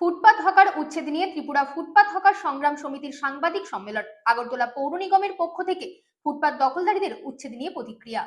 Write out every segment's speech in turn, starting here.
ফুটপাত hawker উচ্ছেদ নিয়ে ত্রিপুরা ফুটপাত hawker সংগ্রাম সমিতির সাংবাদিক সম্মেলন। আগরতলা পৌর নিগমের পক্ষ থেকে ফুটপাত দখলদারীদের উচ্ছেদ নিয়ে প্রতিক্রিয়া।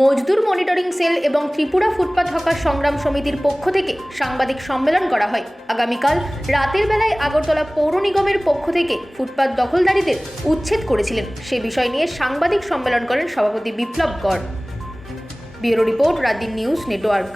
মজদুর মনিটরিং সেল এবং ত্রিপুরা ফুটপাত হকার সংগ্রাম সমিতির পক্ষ থেকে সাংবাদিক সম্মেলন করা হয়। আগামীকাল রাতের বেলায় আগরতলা পৌর নিগমের পক্ষ থেকে ফুটপাত দখলদারীদের উচ্ছেদ করেছিলেন, সে বিষয় নিয়ে সাংবাদিক সম্মেলন করেন সভাপতি বিপ্লব কর। Bureau report, রাতদিন news network.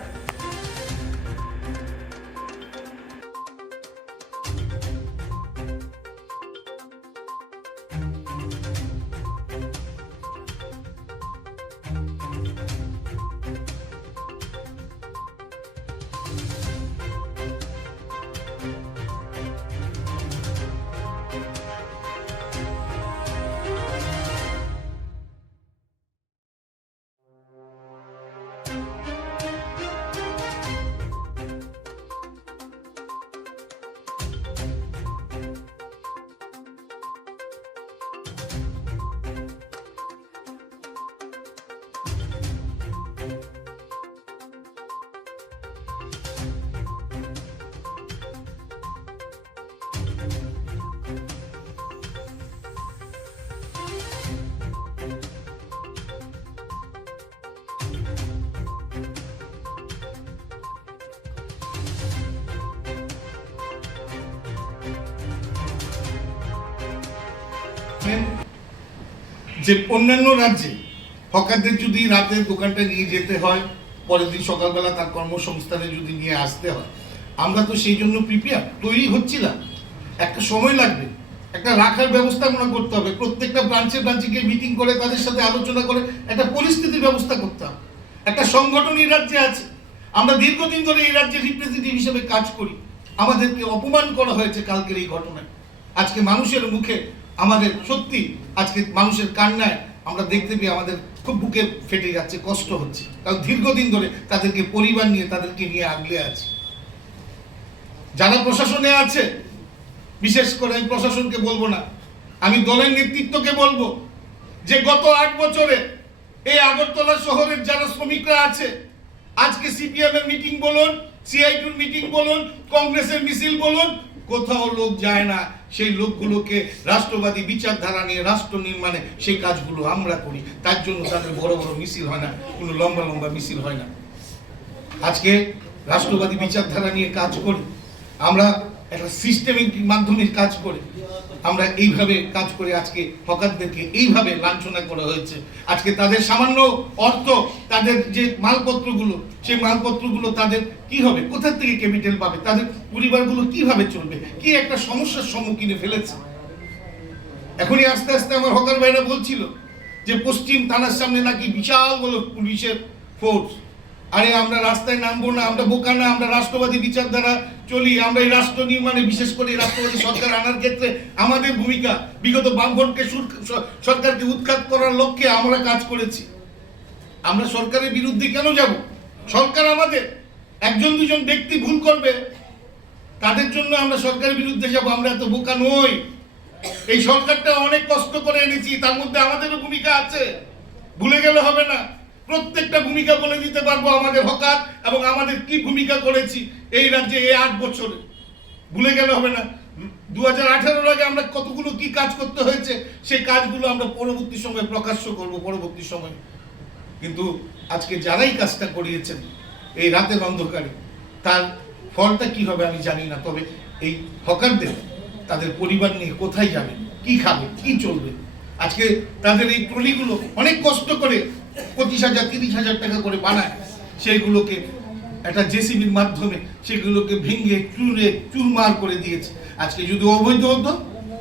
যে অন্যান্য রাজ্যে হকারদের যদি রাতে দোকানটা নিয়ে যেতে হয়, পরের দিন সকালবেলা তার কর্মসংস্থানে যদি নিয়ে আসতে হয়, আমরা তো সেই জন্য প্রিপেয়ার তৈরি হচ্ছিলাম। একটা সময় লাগবে, একটা রাখার ব্যবস্থা আমরা করতে হবে, প্রত্যেকটা ব্রাঞ্চে গিয়ে মিটিং করে তাদের সাথে আলোচনা করে একটা পরিস্থিতির ব্যবস্থা করতে হবে। একটা সংগঠন এই রাজ্যে আছে, আমরা দীর্ঘদিন ধরে এই রাজ্যের রিপ্রেজেন্টেটিভ হিসেবে কাজ করি। আমাদেরকে অপমান করা হয়েছে কালকের এই ঘটনায়। আজকে মানুষের মুখে আমাদের সত্যি আজকে মানুষের কান্নায় আমরা দেখতে পেয়ে আমাদের খুব বুকে ফেটে যাচ্ছে, কষ্ট হচ্ছে, কারণ দীর্ঘদিন ধরে তাদেরকে পরিবার নিয়ে তাদেরকে নিয়ে আগলে আছে। যারা প্রশাসনে আছে, বিশেষ করে আমি প্রশাসনকে বলবো না, আমি দলের নেতৃত্বকে বলবো যে গত 8 বছরে এই আগরতলা শহরের যারা শ্রমিকরা আছে, আজকে সিপিএম এর মিটিং বলুন, সিআইটির মিটিং বলুন, কংগ্রেসের মিছিল বলুন, কোথাও লোক যায় না। সেই লোকগুলোকে রাষ্ট্রবাদী বিচারধারা নিয়ে রাষ্ট্র নির্মাণে সেই কাজগুলো আমরা করি। তার জন্য তাদের বড় বড় মিছিল হয় না, কোনো লম্বা লম্বা মিছিল হয় না। আজকে রাষ্ট্রবাদী বিচারধারা নিয়ে কাজ করি, আমরা একটা সিস্টেমিক মাধ্যমে কাজ করে আমরা এইভাবে কাজ করে আজকে হকারদেরকে এইভাবে লাঞ্ছনা করা হয়েছে। আজকে তাদের সামান্য অর্থ, তাদের যে মালপত্রগুলো, সেই মালপত্রগুলো তাদের কি হবে, কোথা থেকে ক্যাপিটাল পাবে, তাদের পরিবারগুলো কিভাবে চলবে, কি একটা সমস্যার সম্মুখীনে ফেলেছে। এখনই আস্তে আস্তে আমার হকার ভাইরা বলছিল যে পশ্চিম থানার সামনে নাকি বিশাল বড় পুলিশের ফোর্স। আরে আমরা রাস্তায় নামবো না, আমরা বোকা না, আমরা রাষ্ট্রবাদী বিচারধারা চলি। আমরা এই রাষ্ট্র নির্মাণে, বিশেষ করে রাষ্ট্রবাদী সরকার আনার ক্ষেত্রে আমাদের ভূমিকা, বিগত বামফ্রন্টকে সরকারকে উৎখাত করার লক্ষ্যে আমরা কাজ করেছি। আমরা সরকারের বিরুদ্ধে কেন যাব? সরকার আমাদের, একজন দুজন ব্যক্তি ভুল করবে তাদের জন্য আমরা সরকারের বিরুদ্ধে যাব? আমরা এত বোকা নই। এই সরকারটা অনেক কষ্ট করে এনেছি, তার মধ্যে আমাদেরও ভূমিকা আছে, ভুলে গেলে হবে না। প্রত্যেকটা ভূমিকা বলে দিতে পারবো আমাদের হকার এবং আমাদের কি ভূমিকা করেছি এই রাজ্যে এই 8 বছরে, ভুলে গেলে হবে না। 2018 আগে আমরা কতগুলো কি কাজ করতে হয়েছে, সেই কাজগুলো আমরা পরবর্তী সময়ে প্রকাশ্য করব পরবর্তী সময়ে। কিন্তু আজকে যারাই কাজটা করিয়েছেন এই রাতের অন্ধকারে, তার ফলটা কি হবে আমি জানি না। তবে এই হকারদের তাদের পরিবার নিয়ে কোথায় যাবে, কি খাবে, কি চলবে? আজকে তাদের এই ট্রলিগুলো অনেক কষ্ট করে 25,000 30,000 টাকা করে বানায়, সেইগুলোকে একটা জেসিবির মাধ্যমে সেগুলোকে ভেঙে চুরে চুরমার করে দিয়েছে। আজকে যদি অবৈধ হতো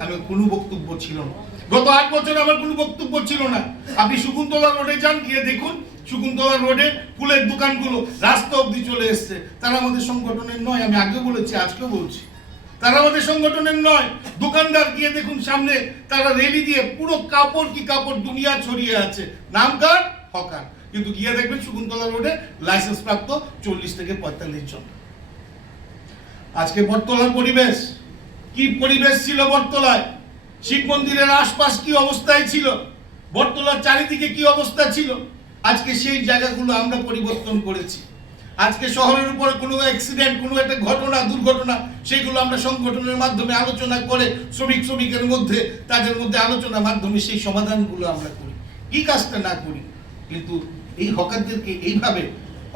আমি কোনো বক্তব্য ছিল না, গত 8 বছর আমার কোনো বক্তব্য ছিল না। আপনি শকুন্তলা রোডে যান, গিয়ে দেখুন শকুন্তলা রোডে ফুলের দোকানগুলো রাস্তা অবধি চলে এসছে। তারা আমাদের সংগঠনের নয়, আমি আগে বলেছি, আজকেও বলছি, তারা আমাদের সংগঠনের নয়। দোকানদার গিয়ে দেখুন সামনে তারা রেলি দিয়ে পুরো কাপড় কি কাপড় দুনিয়া ছড়িয়ে আছে, নাম কার? হকার। কিন্তু গিয়ে দেখবেন শকুন্তলা রোডে লাইসেন্স প্রাপ্ত 40 থেকে 45 জন। আজকে বটতলার পরিবেশ কি পরিবেশ ছিল, বটতলায় শিব মন্দিরের আশপাশ কি অবস্থায় ছিল, বটতলার চারিদিকে কি অবস্থা ছিল, আজকে সেই জায়গাগুলো আমরা পরিবর্তন করেছি। আজকে শহরের উপরে কোনো অ্যাক্সিডেন্ট, কোনো একটা ঘটনা, দুর্ঘটনা, সেগুলো আমরা সংগঠনের মাধ্যমে আলোচনা করে শ্রমিকের মধ্যে, তাদের মধ্যে আলোচনার মাধ্যমে সেই সমাধানগুলো আমরা করি। কি কাজটা না করি, কিন্তু এই হকারদেরকে এইভাবে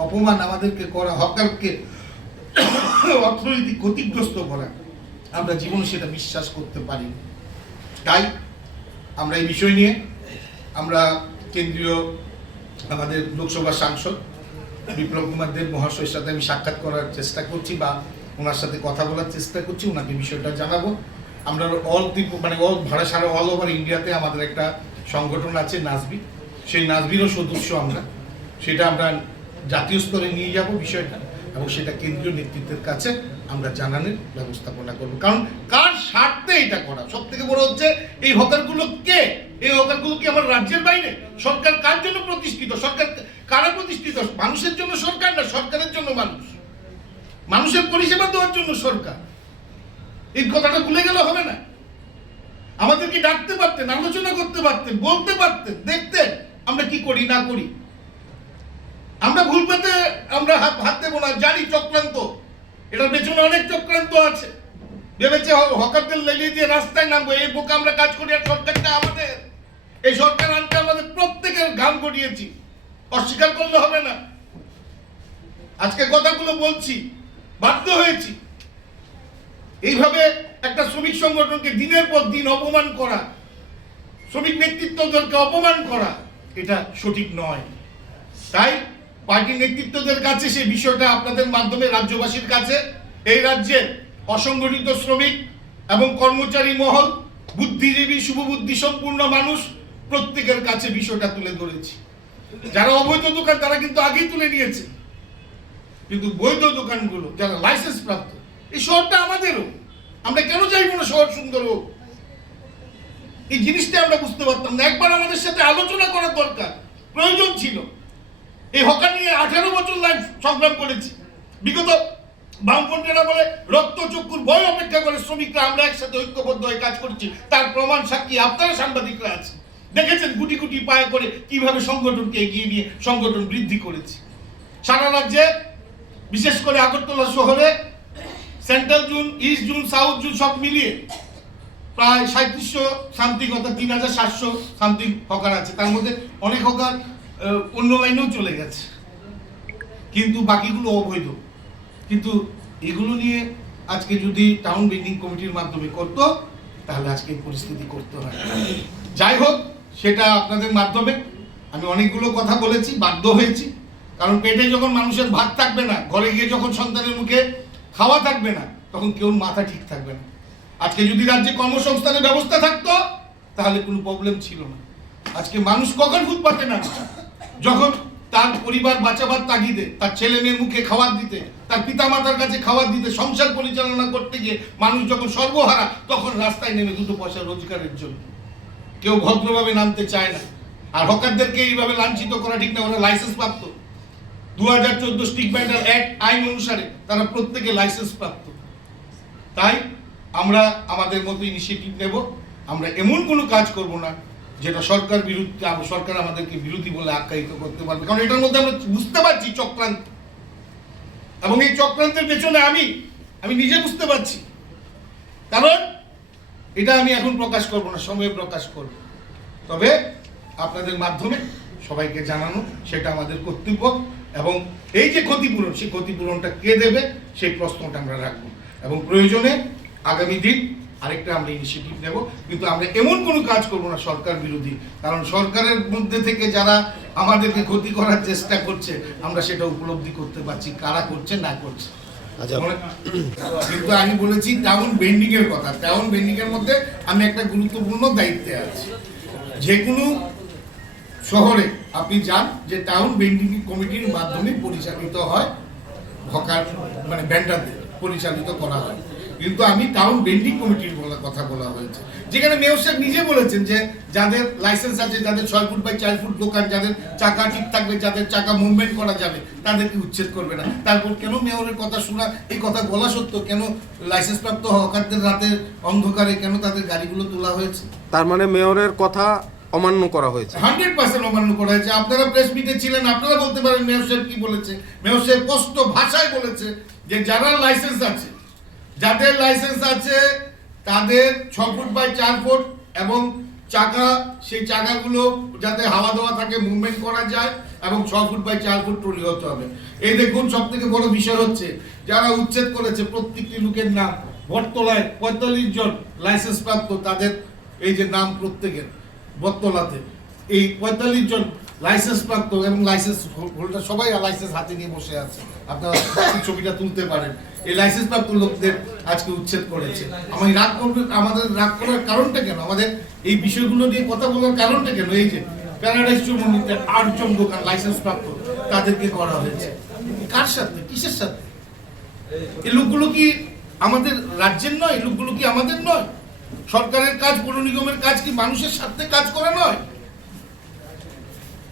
অপমান আমাদেরকে করা, হকারকে অর্থনৈতিক ক্ষতিগ্রস্ত করা, আমরা জীবনে সেটা বিশ্বাস করতে পারি। তাই আমরা এই বিষয় নিয়ে আমরা কেন্দ্রীয় আমাদের লোকসভা সাংসদ বিপ্লব কুমার দেব মহাশয়ের সাথে আমি সাক্ষাৎ করার চেষ্টা করছি বা ওনার সাথে কথা বলার চেষ্টা করছি, ওনাকে বিষয়টা জানাবো। আমরা সারা অল ওভার ইন্ডিয়াতে আমাদের একটা সংগঠন আছে নাজবি, সেই নাজবিরও সদস্য আমরা, সেটা আমরা জাতীয় স্তরে নিয়ে যাব বিষয়টা, এবং সেটা কেন্দ্রীয় নেতৃত্বের কাছে আমরা জানানোর ব্যবস্থাপনা করব। কারণ কার স্বার্থে এটা করা, সব থেকে বড় হচ্ছে এই হকারগুলো কে, এই হকারগুলো কি আমার রাজ্যের বাইরে? সরকার কার জন্য প্রতিষ্ঠিত? সরকার কারা প্রতিষ্ঠিত? মানুষের জন্য সরকার না, সরকারের জন্য মানুষ, মানুষের পরিষেবা দেওয়ার জন্য সরকার। এই কথাটা ভুলে গেলে হবে না। আমাদেরকে ডাকতে পারতেন, আলোচনা করতে পারতেন, বলতে পারতেন, দেখতেন আমরা কি করি না করি। আমরা ভুল পেতে আমরা হাত দেবো না, জানি চক্রান্ত, এটার পেছনে অনেক চক্রান্ত আছে। ভেবেছে হকারদের লেলিয়ে দিয়ে রাস্তায় নামবো, এই বোকা আমরা কাজ করি, আর সরকারটা আমাদের, এই সরকার আনতে আমাদের প্রত্যেকের ঘাম গড়িয়েছি, অস্বীকার করলে হবে না। আজকে কথাগুলো বলছি, বাধ্য হয়েছি। এইভাবে একটা শ্রমিক সংগঠনকে দিনের পর দিন অপমান করা, শ্রমিক নেতৃত্বদেরকে অপমান করা, এটা সঠিক নয়। তাই পার্টি নেতৃত্বদের কাছে সেই বিষয়টা আপনাদের মাধ্যমে রাজ্যবাসীর কাছে, এই রাজ্যের অসংগঠিত শ্রমিক এবং কর্মচারী মহল, বুদ্ধিজীবী, শুভবুদ্ধি সম্পূর্ণ মানুষ, প্রত্যেকের কাছে বিষয়টা তুলে ধরেছি। যারা অবৈধ দোকান তারা কিন্তু আগেই তুলে নিয়েছে, কিন্তু বৈধ দোকানগুলো যারা লাইসেন্স প্রাপ্ত, এই শহরটা আমাদেরও, আমরা কেন চাইবো না শহর সুন্দর হোক? এই জিনিসটা আমরা বুঝতে পারতাম না। একবার আমাদের সাথে আলোচনা করার দরকার, প্রয়োজন ছিল। এই হকার নিয়ে 18 বছর লাইফ সংগ্রাম করেছি। বিগত বামপন্থীরা বলে রক্ত চক্ষুর ভয় অপেক্ষা করে শ্রমিকরা আমরা একসাথে ঐক্যবদ্ধ হয়ে কাজ করছি, তার প্রমাণ সাক্ষী আপনারা সাংবাদিকরা আছে, দেখেছেন গুটি গুটি পায়ে করে কিভাবে সংগঠনকে এগিয়ে নিয়ে সংগঠন বৃদ্ধি করেছি। সারা রাজ্যে, বিশেষ করে আগরতলা শহরে central zone, east zone, south zone সব মিলিয়ে প্রায় 3700 সামথিং, অর্থাৎ 3700 সামথিং হকার আছে। তার মধ্যে অনেক হকার অন্য লাইনেও চলে গেছে, কিন্তু বাকিগুলো অবৈধ। কিন্তু এগুলো নিয়ে আজকে যদি টাউন বিল্ডিং কমিটির মাধ্যমে করতো, তাহলে আজকে এই পরিস্থিতি করতে হয়। যাই হোক, সেটা আপনাদের মাধ্যমে আমি অনেকগুলো কথা বলেছি, বাধ্য হয়েছি। কারণ পেটে যখন মানুষের ভাত থাকবে না, ঘরে গিয়ে যখন সন্তানের মুখে খাওয়া থাকবে না, তখন কেউ মাথা ঠিক থাকবে না। আজকে যদি রাজ্যে কর্মসংস্থানের ব্যবস্থা থাকতো, তাহলে কোনো প্রবলেম ছিল না। আজকে মানুষ কখন ফুটপাতে না, যখন তার পরিবার বাঁচাবার তাগিদে, তার ছেলে মেয়ের মুখে খাবার দিতে, তার পিতা মাতার কাছে খাবার দিতে, সংসার পরিচালনা করতে গিয়ে মানুষ যখন সর্বহারা, তখন রাস্তায় নেমে 2 পয়সা রোজগারের জন্য। কেউ ভদ্রভাবে নামতে চায় না। আর হকারদেরকে এইভাবে লাঞ্ছিত করা ঠিক না। ওরা লাইসেন্স প্রাপ্ত, 2014 স্ট্রিট ভেন্ডার অ্যাক্ট আইন অনুসারে তারা প্রত্যেকে লাইসেন্স প্রাপ্ত। তাই আমরা আমাদের মতো ইনিশিয়েটিভ নেব। আমরা এমন কোনো কাজ করব না যেটা সরকার বিরুদ্ধে, সরকার আমাদেরকে বিরোধী বলে আখ্যায়িত করতে পারবে। কারণ এটার মধ্যে আমরা বুঝতে পারছি চক্রান্ত, এবং এই চক্রান্তের পেছনে আমি নিজে বুঝতে পারছি। কারণ এটা আমি এখন প্রকাশ করব না, সময়ে প্রকাশ করব। তবে আপনাদের মাধ্যমে সবাইকে জানানো সেটা আমাদের কর্তব্য, এবং এই যে ক্ষতিপূরণ, সেই ক্ষতিপূরণটা কে দেবে সেই প্রশ্নটা আমরা রাখবো। এবং প্রয়োজনে আগামী দিন আরেকটা আমরা ইনিশিয়েটিভ নেব, কিন্তু আমরা এমন কোনো কাজ করব না সরকার বিরোধী। কারণ সরকারের মধ্যে থেকে যারা আমাদেরকে ক্ষতি করার চেষ্টা করছে, আমরা সেটা উপলব্ধি করতে পারছি কারা করছে না করছে। কিন্তু আমি বলেছি টাউন বেন্ডিং এর কথা। টাউন বেন্ডিং এর মধ্যে আমি একটা গুরুত্বপূর্ণ দায়িত্বে আছি। যে কোনো শহরে আপনি যান, যে টাউন বেন্ডিং কমিটির মাধ্যমে পরিচালিত হয়, হকার ভেন্ডারদের পরিচালিত করা হয়। কিন্তু আমি টাউন বেন্ডিং কমিটির কথা বলা হয়েছে, যেখানে মেয়র সাহেব নিজে বলেছেন যে যাদের লাইসেন্স আছে, যাদের 6 ফুট বাই 4 ফুট দোকান, যাদের চাকা ঠিক থাকবে, যাদের চাকা মুভমেন্ট করা যাবে, তাদেরকে উচ্ছেদ করবে না। তারপর কেন মেয়রের কথা শোনা, এই কথা বলা সত্ত্বেও কেন লাইসেন্স প্রাপ্ত হকারদের রাতের অন্ধকারে কেন তাদের গাড়িগুলো তোলা হয়েছে? তার মানে মেয়রের কথা অমান্য করা হয়েছে। 100% অমান্য করা হয়েছে। আপনারা প্রেস মিটে ছিলেন, আপনারা বলতে পারেন মেয়র সাহেব কি বলেছে। মেয়র সাহেব স্পষ্ট ভাষায় বলেছে যে যারা লাইসেন্স আছে, যাদের লাইসেন্স আছে তাদের 6 ফুট বাই 4 ফুট এবং চাকা, সেই চাকাগুলো যাতে হাওয়া দেওয়া থাকে, মুভমেন্ট করা যায় এবং 6 ফুট বাই 4 ফুট ট্রলি হতে হবে। এই দেখুন, সব থেকে বড় বিষয় হচ্ছে যারা উচ্ছেদ করেছে প্রত্যেকটি লোকের নাম বটতলায় 45 জন লাইসেন্স প্রাপ্ত, তাদের এই যে নাম প্রত্যেকের বটতলাতে এই 45 জন লাইসেন্স প্রাপ্ত এবং লাইসেন্স হোল্ডার সবাই লাইসেন্স হাতে নিয়ে বসে আছে। আপনারা ছবিটা তুলতে পারেন। এই লাইসেন্স প্রাপ্ত লোকদের আজকে উচ্ছেদ করেছে। আমি রাগ করবে, আমাদের রাগ করার কারণটা কেন, আমাদের এই বিষয়গুলো নিয়ে কথা বলার কারণটা কেন? এই যে প্যারাডাইস চৌমুহনীতে 8 জন দোকান লাইসেন্স প্রাপ্ত, তাদেরকে করা হয়েছে। কার সাথে, কিসের সাথে? এই লোকগুলো কি আমাদের রাজ্যের নয়? এই লোকগুলো কি আমাদের নয়? সরকারের কাজ, পৌর নিগমের কাজ কি মানুষের সাথে কাজ করা নয়?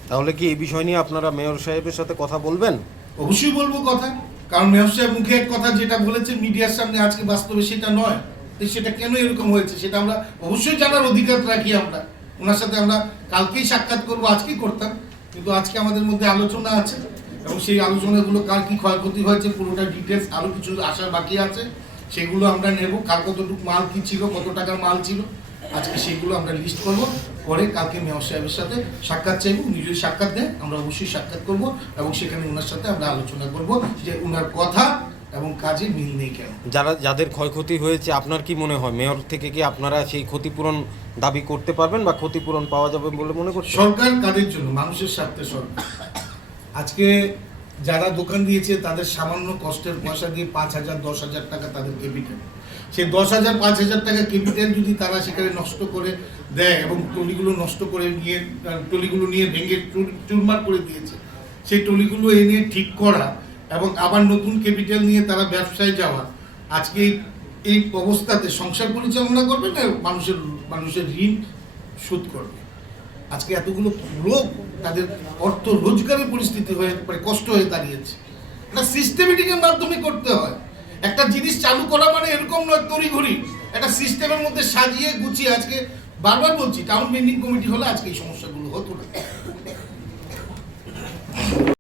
তাহলে কি এই বিষয় নিয়ে আপনারা মেয়র সাহেবের সাথে কথা বলবেন? অবশ্যই বলবো কথা, কারণ মেয়র সাহেব মুখে এক কথা যেটা বলেছে মিডিয়ার সামনে, আজকে বাস্তবে সেটা নয়। তো সেটা কেন এরকম হয়েছে সেটা আমরা অবশ্যই জানার অধিকার রাখি। আমরা ওনার সাথে আমরা কালকেই সাক্ষাৎ করবো, আজকেই করতাম, কিন্তু আজকে আমাদের মধ্যে আলোচনা আছে এবং সেই আলোচনাগুলো কার কি ক্ষয়ক্ষতি হয়েছে পুরোটা ডিটেলস আরও কিছু আসার বাকি আছে, সেগুলো আমরা নেব। কাল কতটুকু মাল কি ছিল, কত টাকার মাল ছিল, আজকে সেগুলো আমরা লিস্ট করব। পরে কালকে মেয়র সাহেবের সাথে সাক্ষাৎ চাইব, নিজের সাক্ষাৎ দেয় আমরা অবশ্যই সাক্ষাৎ করব এবং সেখানে ওনার সাথে আমরা আলোচনা করব যে ওনার কথা এবং কাজে মিল নেই কেন। যাদের ক্ষয়ক্ষতি হয়েছে, আপনার কি মনে হয় মেয়র থেকে কি আপনারা সেই ক্ষতিপূরণ দাবি করতে পারবেন বা ক্ষতিপূরণ পাওয়া যাবে বলে মনে করছেন? সরকার কাদের জন্য? মানুষের স্বার্থে সরকার। আজকে যারা দোকান দিয়েছে তাদের সামান্য কষ্টের পয়সা দিয়ে 5,000 10,000 টাকা তাদের ক্যাপিটাল, সেই 10,000 5,000 টাকা ক্যাপিটাল যদি তারা সেখানে নষ্ট করে দেয় এবং টলিগুলো নষ্ট করে নিয়ে, টলিগুলো নিয়ে ভেঙে চুরমার করে দিয়েছে, সেই টলিগুলো এনে ঠিক করা এবং আবার নতুন ক্যাপিটাল নিয়ে তারা ব্যবসায় যাওয়া, আজকে এই অবস্থাতে সংসার পরিচালনা করবে না মানুষের ঋণ শোধ করবে। আজকে এতগুলো লোক তাদের অর্থ রোজগারের পরিস্থিতি হয়ে কষ্ট হয়ে দাঁড়িয়েছে। এটা সিস্টেমেটিকের মাধ্যমে করতে হয়। একটা জিনিস চালু করা মানে এরকম নয় তড়িঘড়ি, একটা সিস্টেমের মধ্যে সাজিয়ে গুছিয়ে। আজকে বারবার বলছি, টাউন বেন্ডিং কমিটি হলে আজকে এই সমস্যাগুলো হতো না।